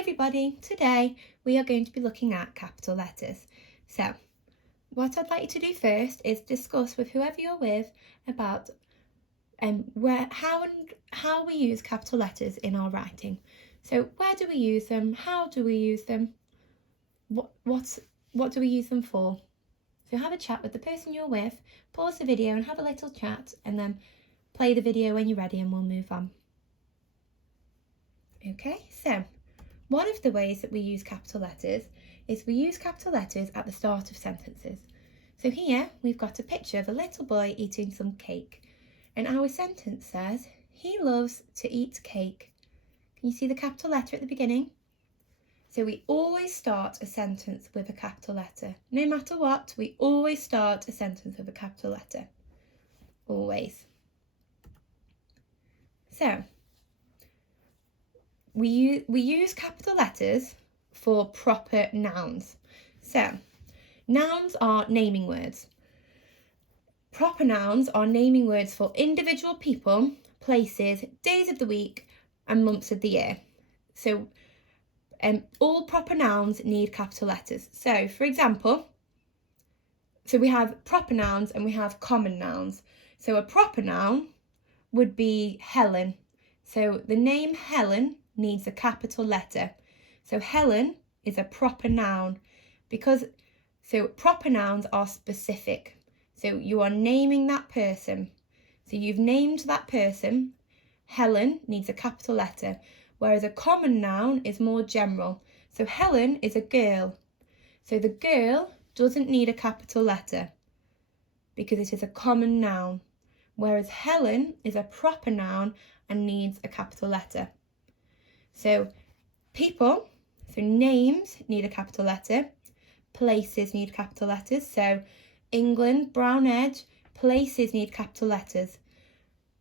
everybody, today we are going to be looking at capital letters. So what I'd like you to do first is discuss with whoever you're with about how we use capital letters in our writing. So where do we use them? How do we use them? What do we use them for? So have a chat with the person you're with, pause the video and have a little chat, and then play the video when you're ready and we'll move on. Okay, so one of the ways that we use capital letters is we use capital letters at the start of sentences. So here we've got a picture of a little boy eating some cake, and our sentence says, he loves to eat cake. Can you see the capital letter at the beginning? So we always start a sentence with a capital letter. No matter what, we always start a sentence with a capital letter. Always. So we use capital letters for proper nouns. So nouns are naming words. Proper nouns are naming words for individual people, places, days of the week and months of the year. So all proper nouns need capital letters. So for example, we have proper nouns and we have common nouns. So a proper noun would be Helen. So the name Helen needs a capital letter. So Helen is a proper noun so proper nouns are specific. So you are naming that person. So you've named that person. Helen needs a capital letter, whereas a common noun is more general. So Helen is a girl. So the girl doesn't need a capital letter because it is a common noun, whereas Helen is a proper noun and needs a capital letter. So people, so names need a capital letter, places need capital letters. So England, Brown Edge, places need capital letters.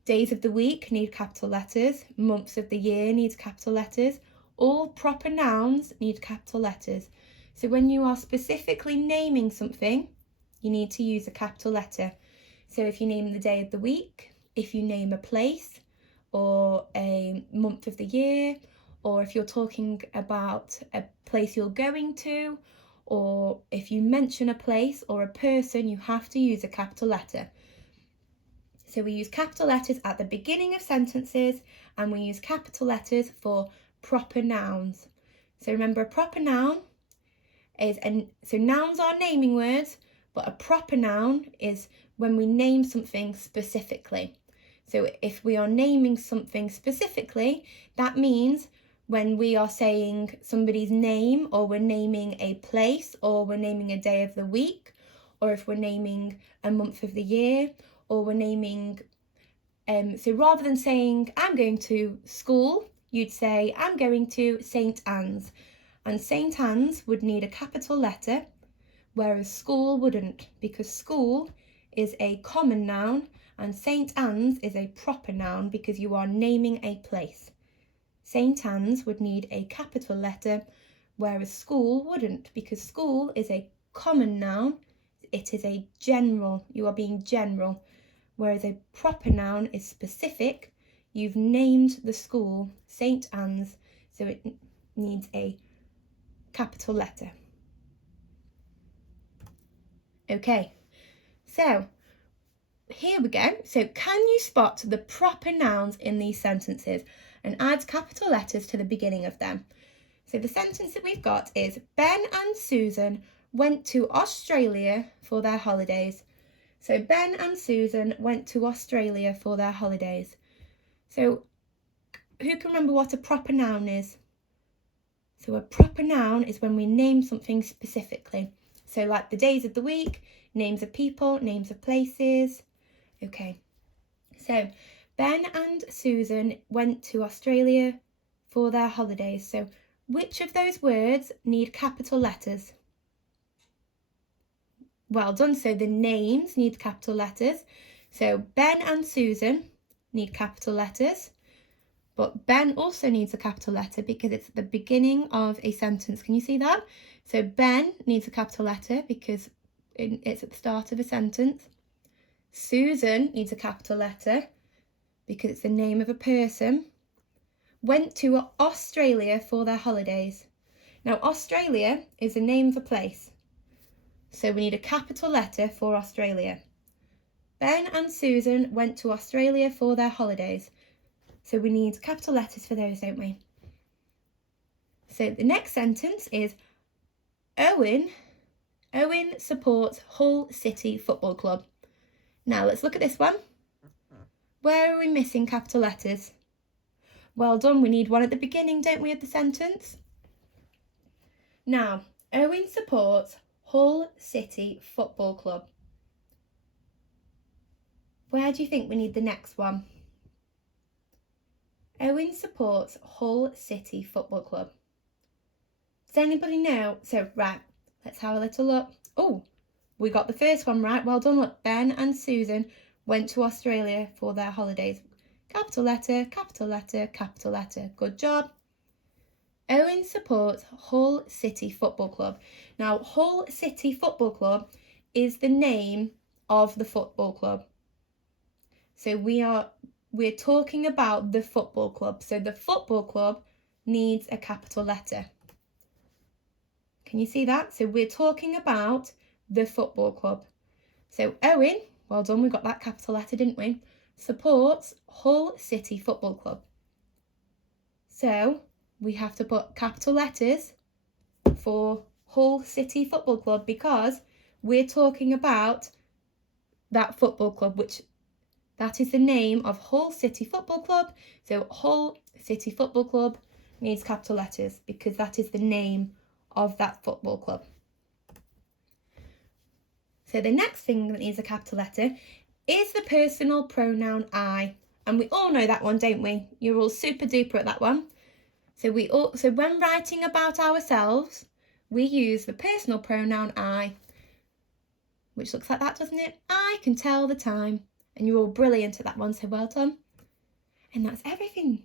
Days of the week need capital letters, months of the year needs capital letters. All proper nouns need capital letters. So when you are specifically naming something, you need to use a capital letter. So if you name the day of the week, if you name a place or a month of the year, or if you're talking about a place you're going to, or if you mention a place or a person, you have to use a capital letter. So we use capital letters at the beginning of sentences and we use capital letters for proper nouns. So remember, a proper noun so nouns are naming words, but a proper noun is when we name something specifically. So if we are naming something specifically, that means when we are saying somebody's name, or we're naming a place, or we're naming a day of the week, or if we're naming a month of the year, or we're naming, so rather than saying, I'm going to school, you'd say, I'm going to St. Anne's. And St. Anne's would need a capital letter, whereas school wouldn't, because school is a common noun and St. Anne's is a proper noun because you are naming a place. St. Anne's would need a capital letter, whereas school wouldn't, because school is a common noun. It is a general, you are being general, whereas a proper noun is specific. You've named the school St. Anne's, so it needs a capital letter. Okay, so here we go. So can you spot the proper nouns in these sentences and add capital letters to the beginning of them? So the sentence that we've got is, Ben and Susan went to Australia for their holidays. So Ben and Susan went to Australia for their holidays. So who can remember what a proper noun is? So a proper noun is when we name something specifically. So like the days of the week, names of people, names of places. Okay, so Ben and Susan went to Australia for their holidays. So which of those words need capital letters? Well done. So the names need capital letters. So Ben and Susan need capital letters. But Ben also needs a capital letter because it's at the beginning of a sentence. Can you see that? So Ben needs a capital letter because it's at the start of a sentence. Susan needs a capital letter because it's the name of a person. went to Australia for their holidays. Now, Australia is the name of a place, so we need a capital letter for Australia. Ben and Susan went to Australia for their holidays, so we need capital letters for those, don't we? So the next sentence is Owen supports Hull City Football Club. Now let's look at this one. Where are we missing capital letters? Well done, we need one at the beginning, don't we, of the sentence? Now, Owen supports Hull City Football Club. Where do you think we need the next one? Owen supports Hull City Football Club. Does anybody know? So, right, let's have a little look. Oh, we got the first one right. Well done. Look, Ben and Susan went to Australia for their holidays. Capital letter, capital letter, capital letter. Good job. Owen supports Hull City Football Club. Now, Hull City Football Club is the name of the football club. So we're talking about the football club. So the football club needs a capital letter. Can you see that? So we're talking about the football club. So Owen, well done, we got that capital letter, didn't we? Supports Hull City Football Club. So we have to put capital letters for Hull City Football Club because we're talking about that football club, which that is the name of Hull City Football Club. So Hull City Football Club needs capital letters because that is the name of that football club. So the next thing that needs a capital letter is the personal pronoun I. And we all know that one, don't we? You're all super duper at that one. So when writing about ourselves, we use the personal pronoun I, which looks like that, doesn't it? I can tell the time. And you're all brilliant at that one, so well done. And that's everything.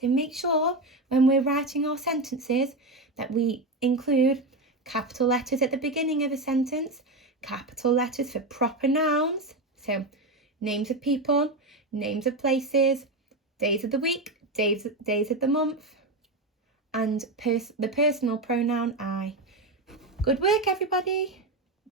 So make sure when we're writing our sentences that we include capital letters at the beginning of a sentence, capital letters for proper nouns, so names of people, names of places, days of the week, days of the month, and the personal pronoun I. Good work, everybody.